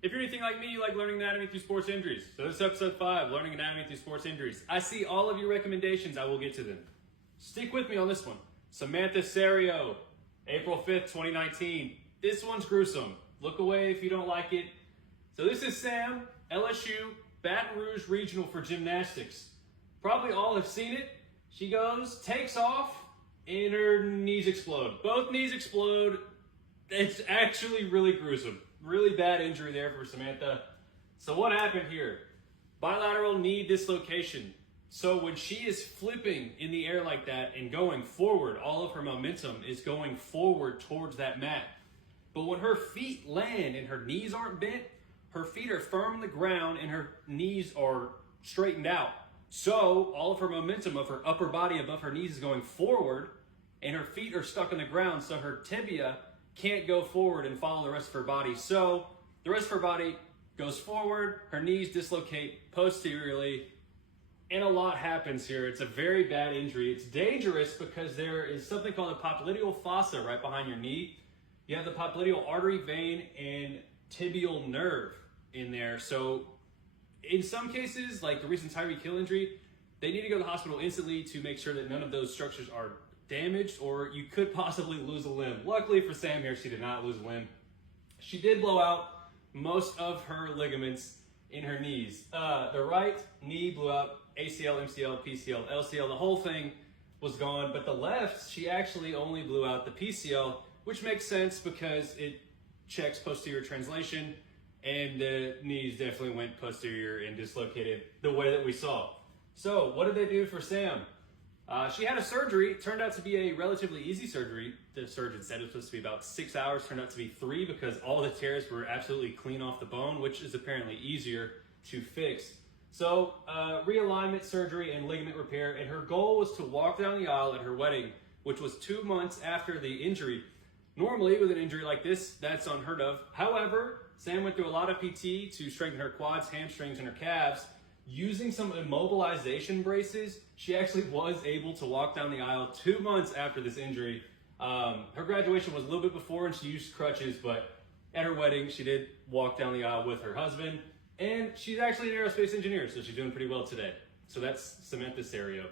If you're anything like me, you like learning anatomy through sports injuries. So this is episode 5, learning anatomy through sports injuries. I see all of your recommendations. I will get to them. Stick with me on this one. Samantha Cerio, April 5th, 2019. This one's gruesome. Look away if you don't like it. So this is Sam, LSU, Baton Rouge Regional for gymnastics. Probably all have seen it. She goes, takes off, and her knees explode. Both knees explode. It's actually really gruesome. Really bad injury there for Samantha. So what happened here? Bilateral knee dislocation. So when she is flipping in the air like that and going forward, all of her momentum is going forward towards that mat. But when her feet land and her knees aren't bent, her feet are firm on the ground and her knees are straightened out. So all of her momentum of her upper body above her knees is going forward and her feet are stuck on the ground. So her tibia can't go forward and follow the rest of her body. So the rest of her body goes forward, her knees dislocate posteriorly, and a lot happens here. It's a very bad injury. It's dangerous because there is something called a popliteal fossa right behind your knee. You have the popliteal artery, vein, and tibial nerve in there. So in some cases, like the recent Tyreek Hill injury, they need to go to the hospital instantly to make sure that none of those structures are damaged, or you could possibly lose a limb. Luckily for Sam here, she did not lose a limb. She did blow out most of her ligaments in her knees. The right knee blew out ACL, MCL, PCL, LCL. The whole thing was gone, but the left, she actually only blew out the PCL, which makes sense because it checks posterior translation, and the knees definitely went posterior and dislocated the way that we saw. So what did they do for Sam? She had a surgery. It turned out to be a relatively easy surgery. The surgeon said it was supposed to be about 6 hours. Turned out to be 3 because all the tears were absolutely clean off the bone, which is apparently easier to fix. So realignment surgery and ligament repair. And her goal was to walk down the aisle at her wedding, which was 2 months after the injury. Normally with an injury like this, that's unheard of. However, Sam went through a lot of PT to strengthen her quads, hamstrings, and her calves. Using some immobilization braces, she actually was able to walk down the aisle 2 months after this injury. Her graduation was a little bit before and she used crutches, but at her wedding, she did walk down the aisle with her husband. And she's actually an aerospace engineer, so she's doing pretty well today. So that's Samantha Cerio.